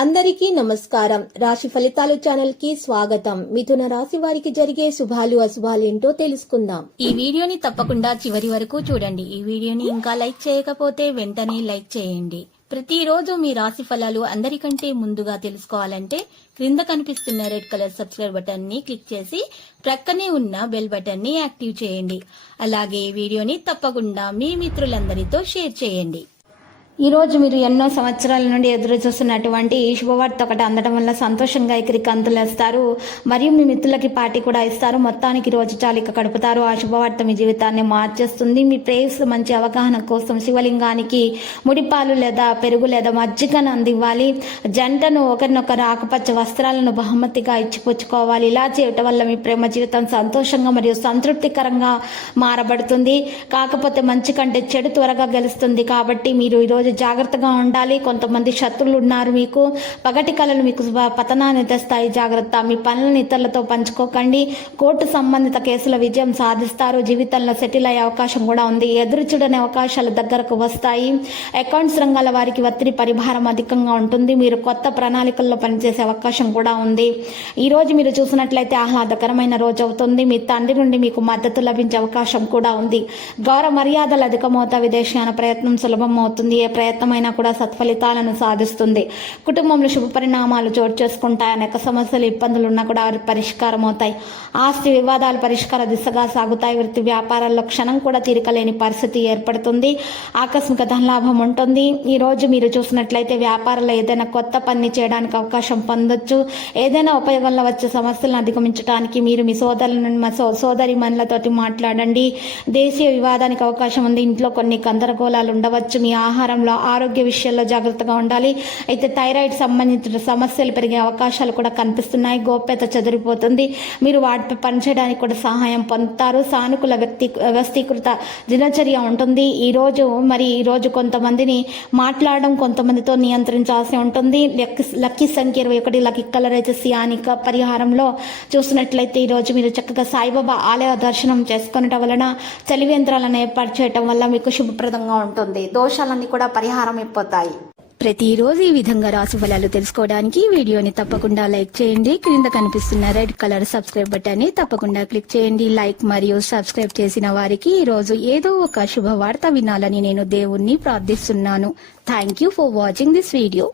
అందరికీ నమస్కారం. రాశి ఫలితాలు ఛానల్ కి స్వాగతం. మిథున రాశి వారికి జరిగే శుభాలు అశుభాలు ఏంటో తెలుసుకుందాం. ఈ వీడియోని తప్పకుండా చివరి వరకు చూడండి. ఈ వీడియోని ఇంకా లైక్ చేయకపోతే వెంటనే లైక్ చేయండి. ప్రతిరోజు మీ రాశి ఫలాలు అందరికంటే ముందుగా తెలుసుకోవాలంటే క్రింద కనిపిస్తున్న రెడ్ కలర్ సబ్స్క్రైబ్ బటన్ ని క్లిక్ చేసి ప్రక్కనే ఉన్న బెల్ బటన్ ని యాక్టివ్ చేయండి. అలాగే ఈ వీడియోని తప్పకుండా మీ మిత్రులందరితో షేర్ చేయండి. ఈ రోజు మీరు ఎన్నో సంవత్సరాల నుండి ఎదురు చూస్తున్నటువంటి శుభవార్త ఒకటి అందడం వల్ల సంతోషంగా ఎగిరికి అంతులేస్తారు. మరియు మీ మిత్రులకి పార్టీ కూడా ఇస్తారు. మొత్తానికి రోజు చాలిక గడుపుతారు. ఆ శుభవార్త మీ జీవితాన్ని మార్చేస్తుంది. మీ ప్రేయస్ మంచి అవగాహన కోసం శివలింగానికి ముడిపాలు లేదా పెరుగు లేదా మజ్జిగను అందివ్వాలి. జంటను ఒకరినొకరు ఆకుపచ్చ వస్త్రాలను బహుమతిగా ఇచ్చిపుచ్చుకోవాలి. ఇలా చేయటం వల్ల మీ ప్రేమ జీవితం సంతోషంగా మరియు సంతృప్తికరంగా మారబడుతుంది. కాకపోతే మంచి కంటే చెడు త్వరగా గెలుస్తుంది. కాబట్టి మీరు ఈరోజు జాగ్రత్తగా ఉండాలి. కొంతమంది శత్రువులు ఉన్నారు. మీకు పగటి కళలు మీకు పతనాన్ని తెస్తాయి. జాగ్రత్త. మీ పనులను ఇతరులతో పంచుకోకండి. కోర్టు సంబంధిత కేసుల విజయం సాధిస్తారు. జీవితంలో సెటిల్ అయ్యే అవకాశం కూడా ఉంది. ఎదురు చూడని అవకాశాలు దగ్గరకు వస్తాయి. అకౌంట్స్ రంగాల వారికి ఒత్తిడి పరిభారం అధికంగా ఉంటుంది. మీరు కొత్త ప్రణాళికల్లో పనిచేసే అవకాశం కూడా ఉంది. ఈ రోజు మీరు చూసినట్లయితే ఆహ్లాదకరమైన రోజు అవుతుంది. మీ తండ్రి నుండి మీకు మద్దతు లభించే అవకాశం కూడా ఉంది. గౌరవ మర్యాదలు అధికమవుతా. విదేశీయాన ప్రయత్నం సులభం అవుతుంది. ఏ ప్రయత్నమైనా కూడా సత్ఫలితాలను సాధిస్తుంది. కుటుంబంలో శుభ పరిణామాలు చోటు చేసుకుంటాయి. అనేక సమస్యలు ఇబ్బందులు ఉన్నా కూడా పరిష్కారం అవుతాయి. ఆస్తి వివాదాలు పరిష్కార దిశగా సాగుతాయి. వృత్తి వ్యాపారాల్లో క్షణం కూడా తీరికలేని పరిస్థితి ఏర్పడుతుంది. ఆకస్మిక ధనలాభం ఉంటుంది. ఈ రోజు మీరు చూసినట్లయితే వ్యాపారంలో ఏదైనా కొత్త పని చేయడానికి అవకాశం పొందొచ్చు. ఏదైనా ఉపయోగంలో వచ్చే సమస్యలను అధిగమించడానికి మీరు మీ సోదరి మనులతోటి మాట్లాడండి. దేశీయ వివాదానికి అవకాశం ఉంది. ఇంట్లో కొన్ని గందరగోళాలు ఉండవచ్చు. మీ ఆహారంలో ఆరోగ్య విషయాల్లో జాగ్రత్తగా ఉండాలి. అయితే థైరాయిడ్ సంబంధించిన సమస్యలు పెరిగే అవకాశాలు కూడా కనిపిస్తున్నాయి. గోప్యత చెదిరిపోతుంది. మీరు వాటిపై పనిచేయడానికి కూడా సహాయం పొందుతారు. సానుకూల వ్యక్తీకృత దినచర్య ఉంటుంది. ఈ రోజు కొంతమందిని మాట్లాడడం, కొంతమందితో నియంత్రించాల్సి ఉంటుంది. లక్కీ సంఖ్య 21. లక్కీ కలర్ అయితే సియానిక. పరిహారంలో చూసినట్లయితే ఈ రోజు మీరు చక్కగా సాయిబాబా ఆలయ దర్శనం చేసుకునటం వలన చలివి యంత్రాలను ఏర్పాటు చేయడం వల్ల మీకు శుభప్రదంగా ఉంటుంది. దోషాలన్నీ కూడా పరిహారం అయిపోతాయి. ప్రతిరోజు ఈ విధంగా రాశి ఫలాలు తెలుసుకోవడానికి వీడియోని తప్పకుండా లైక్ చేయండి. క్రింద కనిపిస్తున్న రెడ్ కలర్ సబ్స్క్రైబ్ బటన్ ని తప్పకుండా క్లిక్ చేయండి. లైక్ మరియు సబ్స్క్రైబ్ చేసిన వారికి ఈ రోజు ఏదో ఒక శుభవార్త వినాలని నేను దేవుణ్ణి ప్రార్థిస్తున్నాను. Thank you for watching this video.